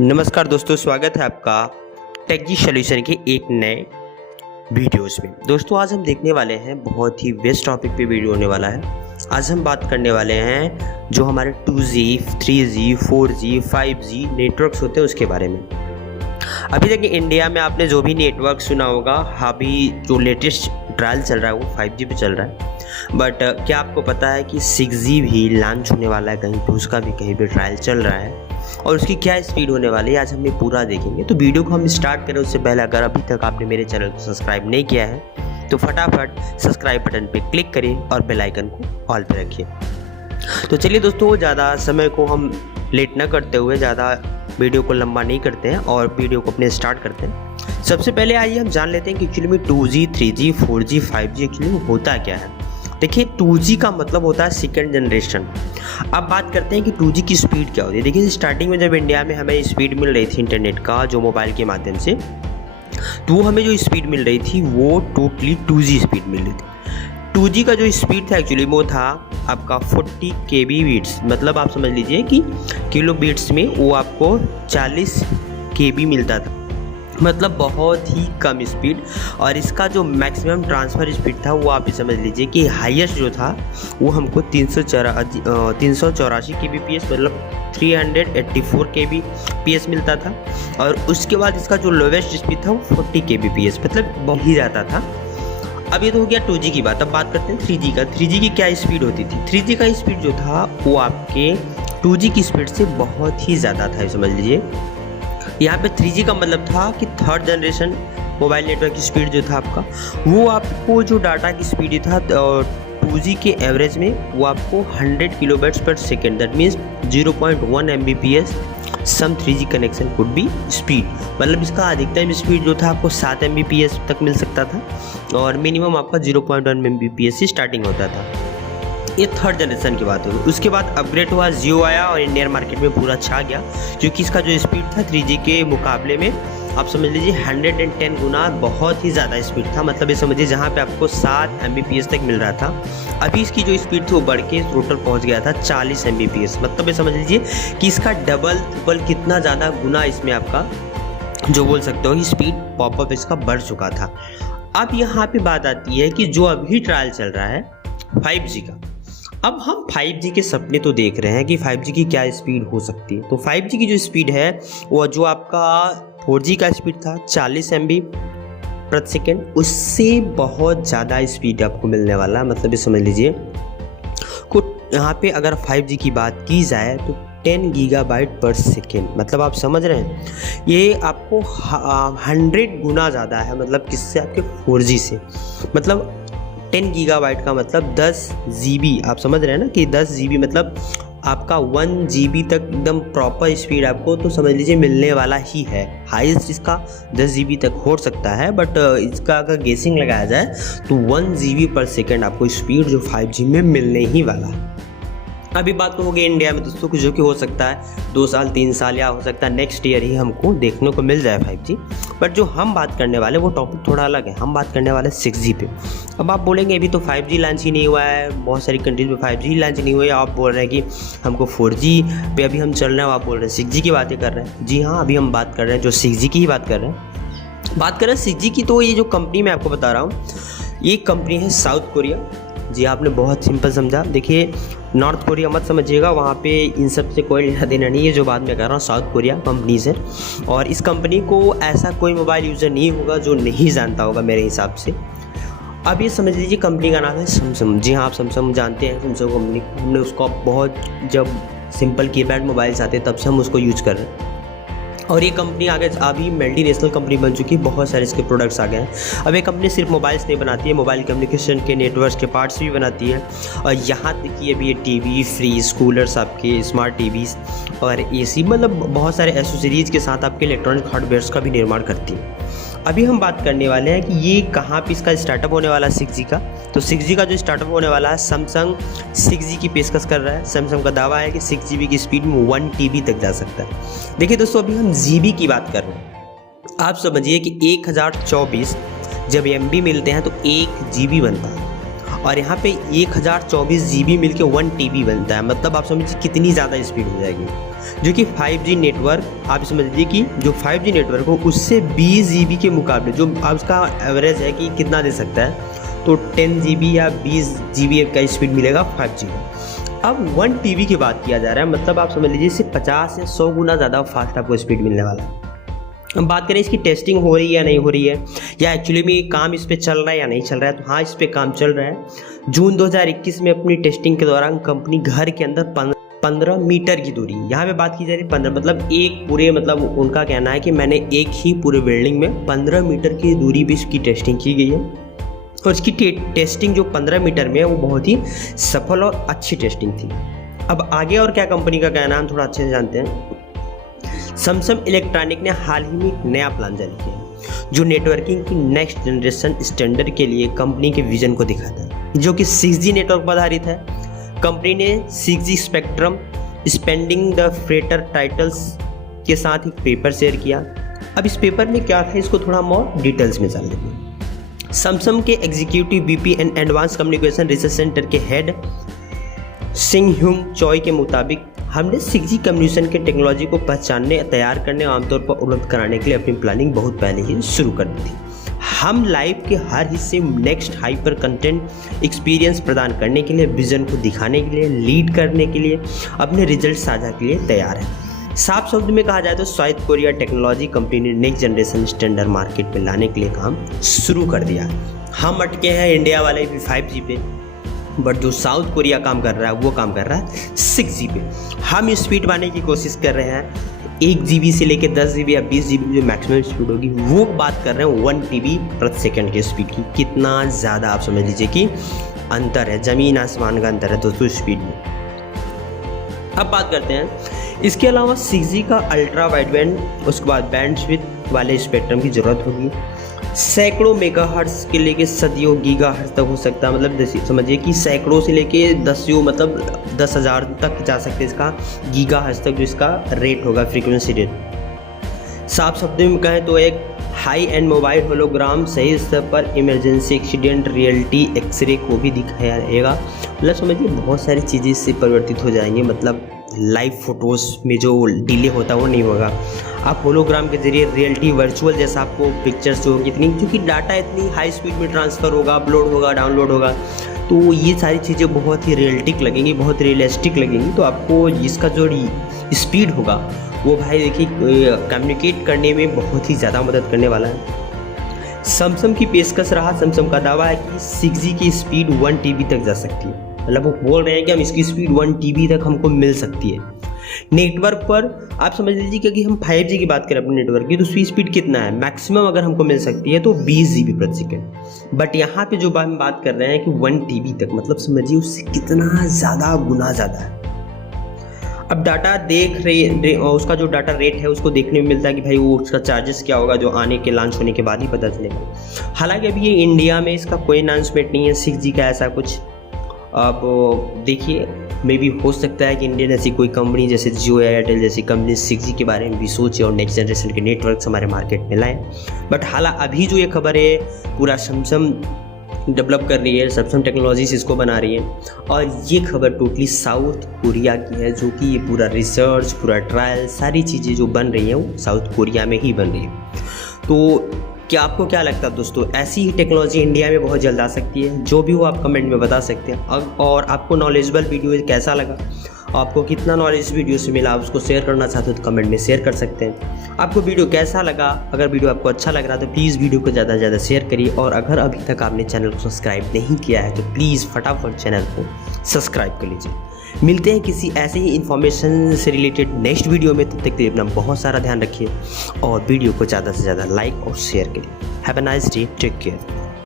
नमस्कार दोस्तों, स्वागत है आपका टेकी सॉल्यूशन के एक नए वीडियोस में। दोस्तों आज हम देखने वाले हैं बहुत ही बेस्ट टॉपिक पे वीडियो होने वाला है। आज हम बात करने वाले हैं जो हमारे 2G, 3G, 4G, 5G networks होते हैं उसके बारे में। अभी तक इंडिया में आपने जो भी नेटवर्क सुना होगा, अभी जो लेटेस्ट ट्रायल चल रहा है वो 5G पे चल रहा है। बट क्या आपको पता है कि 6G भी लॉन्च होने वाला है कहीं पे, उसका भी कहीं पे ट्रायल चल रहा है और उसकी क्या स्पीड होने वाली है आज हम ये पूरा देखेंगे। तो वीडियो को हम स्टार्ट करें उससे पहले अगर अभी तक आपने मेरे चैनल को सब्सक्राइब नहीं किया है तो फटाफट सब्सक्राइब बटन पे क्लिक करिए और बेल आइकन को ऑल पे रखिए। तो चलिए दोस्तों, ज़्यादा समय को हम लेट ना करते हुए, ज़्यादा वीडियो को लंबा नहीं करते हैं और वीडियो को अपने स्टार्ट करते हैं। सबसे पहले आइए हम जान लेते हैं कि एक्चुअली में 2G, 3G, 4G, 5G actually में होता क्या है। देखिए 2G का मतलब होता है सेकेंड जनरेशन। अब बात करते हैं कि 2G की स्पीड क्या होती है। देखिए स्टार्टिंग में जब इंडिया में हमें स्पीड मिल रही थी इंटरनेट का जो मोबाइल के माध्यम से, तो वो हमें जो स्पीड मिल रही थी वो टोटली 2G स्पीड मिल रही थी। 2G का जो स्पीड था एक्चुअली वो था आपका 40 kbps, मतलब आप समझ लीजिए कि किलो बीट्स में वो आपको 40 kb मिलता था, मतलब बहुत ही कम स्पीड। और इसका जो मैक्सिमम ट्रांसफ़र स्पीड था वो आप समझ लीजिए कि हाईएस्ट जो था वो हमको 384 kbps, मतलब 384 kbps मिलता था। और उसके बाद इसका जो लोवेस्ट स्पीड था वो 40 kbps, मतलब बहुत ही ज़्यादा था। अब ये तो हो गया 2G की बात। अब बात करते हैं 3G का। 3G की क्या स्पीड होती थी। 3G का स्पीड जो था वो आपके 2G की स्पीड से बहुत ही ज़्यादा था, समझ लीजिए। यहाँ पे 3G का मतलब था कि थर्ड जनरेशन मोबाइल नेटवर्क की स्पीड जो था आपका, वो आपको जो डाटा की स्पीड था 2G के एवरेज में वो आपको 100 किलोबाइट्स पर second, that means 0.1 Mbps some 3G connection could be speed. मतलब इसका अधिकतम स्पीड जो था आपको 7 Mbps तक मिल सकता था और मिनिमम आपका 0.1 Mbps से स्टार्टिंग होता था। ये थर्ड जनरेशन की बात होगी। उसके बाद अपग्रेड हुआ, जियो आया और इंडियन मार्केट में पूरा छा गया, क्योंकि इसका जो स्पीड था 3G के मुकाबले में आप समझ लीजिए 110 गुना बहुत ही ज़्यादा स्पीड था। मतलब ये समझिए जहाँ पे आपको 7 Mbps तक मिल रहा था, अभी इसकी जो स्पीड थी वो बढ़ के टोटल पहुँच गया था 40 Mbps। मतलब ये समझ लीजिए कि इसका डबल ट्रिपल कितना ज़्यादा गुना इसमें आपका जो बोल सकते हो कि स्पीड पॉपअप इसका बढ़ चुका था। अब यहाँ पे बात आती है कि जो अभी ट्रायल चल रहा है 5G का। अब हम 5G के सपने तो देख रहे हैं कि 5G की क्या स्पीड हो सकती है। तो 5G की जो स्पीड है वो जो आपका 4G का स्पीड था 40 MB प्रति सेकेंड, उससे बहुत ज़्यादा स्पीड आपको मिलने वाला है। मतलब ये समझ लीजिए को यहाँ पे अगर 5G की बात की जाए तो 10 गीगाबाइट पर सेकेंड, मतलब आप समझ रहे हैं ये आपको 100 गुना ज़्यादा है। मतलब किससे, आपके 4G से। मतलब 10 गीगाबाइट का मतलब 10 GB, आप समझ रहे हैं ना कि 10 GB मतलब आपका 1 GB तक एकदम प्रॉपर स्पीड आपको तो समझ लीजिए मिलने वाला ही है। हाईएस्ट इसका 10 GB तक हो सकता है, बट इसका अगर गेसिंग लगाया जाए तो 1 GB पर सेकेंड आपको स्पीड जो 5G में मिलने ही वाला है। अभी बात तो हो गई इंडिया में दोस्तों, जो कि हो सकता है 2 साल 3 साल या हो सकता है नेक्स्ट ईयर ही हमको देखने को मिल जाए 5G। बट जो हम बात करने वाले वो टॉपिक थोड़ा अलग है। हम बात करने वाले 6G पे। अब आप बोलेंगे अभी तो 5G लॉन्च ही नहीं हुआ है, बहुत सारी कंट्रीज में 5G लॉन्च नहीं हुआ है, आप बोल रहे हैं कि हमको 4G पे अभी हम चल रहे हैं, आप बोल रहे हैं 6G की बातें कर रहे हैं। जी हाँ, अभी हम बात कर रहे हैं जो 6G की ही बात कर रहे हैं। बात कर रहे हैं 6G की, तो ये जो कंपनी मैं आपको बता रहा हूँ ये कंपनी है साउथ कोरिया। जी आपने बहुत सिंपल समझा। देखिए नॉर्थ कोरिया मत समझिएगा, वहाँ पे इन सब से कोई लेना देना नहीं है जो बात मैं कर रहा हूँ, साउथ कोरिया कंपनी से। और इस कंपनी को ऐसा कोई मोबाइल यूज़र नहीं होगा जो नहीं जानता होगा मेरे हिसाब से। अब ये समझ लीजिए कंपनी का नाम है सैमसंग। जी हाँ, आप सैमसंग जानते हैं, सैमसंग कंपनी। हमने उसको बहुत, जब सिंपल कीपैड मोबाइल्स आते तब से हम उसको यूज़ कर रहे हैं और ये कंपनी आगे अभी मल्टी नेशनल कंपनी बन चुकी है, बहुत सारे इसके प्रोडक्ट्स आ गए हैं। अब ये कंपनी सिर्फ मोबाइल्स नहीं बनाती है, मोबाइल कम्युनिकेशन के नेटवर्क्स के पार्ट्स भी बनाती है। और यहाँ तक कि अभी ये टीवी, फ्रिज, कूलर्स, आपके स्मार्ट टीवीज़ और AC, मतलब बहुत सारे एसेसरीज़ के साथ आपके इलेक्ट्रॉनिक हार्डवेयर्स का भी निर्माण करती है। अभी हम बात करने वाले हैं कि ये कहाँ पे इसका स्टार्टअप होने वाला है 6G का। तो 6G का जो स्टार्टअप होने वाला है, सैमसंग 6G की पेशकश कर रहा है। सैमसंग का दावा है कि 6 GB की स्पीड में 1 TB तक जा सकता है। देखिए दोस्तों, अभी हम GB की बात कर रहे हैं। आप समझिए कि 1024 जब MB मिलते हैं तो 1 GB बनता है और यहाँ पे 1024 GB मिलके 1 TB बनता है। मतलब आप समझिए कितनी ज़्यादा स्पीड हो जाएगी। जो कि 5G नेटवर्क, आप समझ लीजिए कि जो 5G नेटवर्क हो उससे 20 GB के मुकाबले, जो अब उसका एवरेज है कि कितना दे सकता है, तो 10 GB या 20 GB का स्पीड मिलेगा 5G में। अब 1 TB की बात किया जा रहा है, मतलब आप समझ लीजिए इससे 50 या 100 गुना ज़्यादा फास्ट आपको स्पीड मिलने वाला है। हम बात करें इसकी टेस्टिंग हो रही है या नहीं हो रही है, या एक्चुअली में काम इस पर चल रहा है या नहीं चल रहा है, तो हाँ इस पर काम चल रहा है। जून 2021 में अपनी टेस्टिंग के दौरान कंपनी घर के अंदर 15 मीटर की दूरी, यहाँ पे बात की जा रही है 15, मतलब एक पूरे, मतलब उनका कहना है कि मैंने एक ही पूरे बिल्डिंग में 15 मीटर की दूरी पे इसकी टेस्टिंग की गई है, और इसकी टेस्टिंग जो 15 मीटर में है वो बहुत ही सफल और अच्छी टेस्टिंग थी। अब आगे और क्या कंपनी का कहना है हम थोड़ा अच्छे से जानते हैं। सैमसंग इलेक्ट्रॉनिक ने हाल ही में एक नया प्लान जारी किया जो नेटवर्किंग की नेक्स्ट जनरेशन स्टैंडर्ड के लिए कंपनी के विजन को दिखाता है, जो कि 6G नेटवर्क पर आधारित है। कंपनी ने 6G spectrum spending the freighter titles के साथ एक पेपर शेयर किया। अब इस पेपर में क्या था, इसको थोड़ा हम और डिटेल्स में जान लेंगे। सैमसंग के executive VP and advance communication research centre के हेड सिंह ह्यूंग चॉय के मुताबिक, हमने 6G कम्युनिकेशन के टेक्नोलॉजी को पहचानने, तैयार करने और आमतौर पर उपलब्ध कराने के लिए अपनी प्लानिंग बहुत पहले ही शुरू कर दी थी। हम लाइफ के हर हिस्से में नेक्स्ट हाइपर कंटेंट एक्सपीरियंस प्रदान करने के लिए, विजन को दिखाने के लिए, लीड करने के लिए, अपने रिजल्ट साझा के लिए तैयार हैं। साफ शब्द में कहा जाए तो साउथ कोरिया टेक्नोलॉजी कंपनी ने नेक्स्ट जनरेशन स्टैंडर्ड मार्केट में लाने के लिए काम शुरू कर दिया। हम अटके हैं इंडिया वाले भी 5G पे, बट जो साउथ कोरिया काम कर रहा है वो काम कर रहा है 6G पे। हम स्पीड पाने की कोशिश कर रहे हैं 1 GB से लेकर 10 GB या 20 GB जो मैक्सिमम स्पीड होगी, वो बात कर रहे हैं 1 TB प्रति सेकंड की स्पीड की। कितना ज़्यादा आप समझ लीजिए कि अंतर है, ज़मीन आसमान का अंतर है दोस्तों स्पीड में। अब बात करते हैं इसके अलावा 6G का अल्ट्रा वाइडबैंड, उसके बाद बैंडविड्थ वाले स्पेक्ट्रम की ज़रूरत होगी। सैकड़ों मेगाहर्ट्ज़ के लेके सदियों गीगाहर्ट्ज़ तक हो सकता है, मतलब समझिए कि सैकड़ों से लेके दसियों, मतलब 10,000 तक जा सकते हैं इसका गीगाहर्ट्ज़ तक जो इसका रेट होगा, फ्रीक्वेंसी रेट। साफ शब्दों में कहें तो एक हाई एंड मोबाइल होलोग्राम सही स्तर पर इमरजेंसी एक्सीडेंट रियलिटी एक्सरे को भी दिखाया जाएगा। मतलब समझिए बहुत सारी चीज़ें इससे परिवर्तित हो जाएंगी, मतलब लाइव फोटोज़ में जो डिले होता है वो नहीं होगा। आप होलोग्राम के जरिए रियलिटी वर्चुअल जैसा आपको पिक्चर्स जो होगी इतनी, क्योंकि डाटा इतनी हाई स्पीड में ट्रांसफ़र होगा, अपलोड होगा, डाउनलोड होगा, तो ये सारी चीज़ें बहुत ही रियलिस्टिक लगेंगी, बहुत रियलिस्टिक लगेंगी। तो आपको इसका जो स्पीड होगा वो भाई देखिए कम्युनिकेट करने में बहुत ही ज़्यादा मदद करने वाला है। सैमसंग की पेशकश रहा, सैमसंग का दावा है कि 6G की स्पीड 1 TB तक जा सकती है। मतलब वो बोल रहे हैं कि हम इसकी स्पीड 1 TB तक हमको मिल सकती है। नेटवर्क पर आप समझ लीजिए कि हम 5G की बात करें अपने नेटवर्क की, तो उसकी स्पीड कितना है, मैक्सिमम अगर हमको मिल सकती है तो 20 GB प्रति सेकेंड। बट यहाँ पे जो हम बात कर रहे हैं कि 1 TB तक, मतलब समझिए उससे कितना ज़्यादा गुना ज़्यादा है। अब डाटा देख रहे उसका जो डाटा रेट है उसको देखने में मिलता है कि भाई वो उसका चार्जेस क्या होगा, जो आने के लॉन्च होने के बाद ही पता चलेगा। हालांकि अभी ये इंडिया में इसका कोई अनाउंसमेंट नहीं है 6G का ऐसा कुछ। आप देखिए मे भी हो सकता है कि इंडियन ऐसी कोई कंपनी जैसे जियो या एयरटेल जैसी कंपनी 6G के बारे में भी सोचे और नेक्स्ट जनरेशन के नेटवर्क्स हमारे मार्केट में लाएँ। बट हालांकि अभी जो ये खबर है पूरा सैमसंग डेवलप कर रही है, सैमसंग टेक्नोलॉजीज इसको बना रही है, और ये खबर टोटली साउथ कोरिया की है, जो कि ये पूरा रिसर्च, पूरा ट्रायल, सारी चीज़ें जो बन रही हैं वो साउथ कोरिया में ही बन रही है। तो क्या आपको क्या लगता है दोस्तों, ऐसी ही टेक्नोलॉजी इंडिया में बहुत जल्द आ सकती है? जो भी हो आप कमेंट में बता सकते हैं। और आपको नॉलेजेबल वीडियो कैसा लगा, आपको कितना नॉलेज वीडियो से मिला, आप उसको शेयर करना चाहते हो तो कमेंट में शेयर कर सकते हैं। आपको वीडियो कैसा लगा, अगर वीडियो आपको अच्छा लग रहा है तो प्लीज़ वीडियो को ज़्यादा से ज़्यादा शेयर करिए, और अगर अभी तक आपने चैनल को सब्सक्राइब नहीं किया है तो प्लीज़ फटाफट चैनल को सब्सक्राइब कर लीजिए। मिलते हैं किसी ऐसे ही इन्फॉर्मेशन से रिलेटेड नेक्स्ट वीडियो में। तब तक के लिए अपना बहुत सारा ध्यान रखिए और वीडियो को ज़्यादा से ज़्यादा लाइक और शेयर करिए। Have a nice day, take care.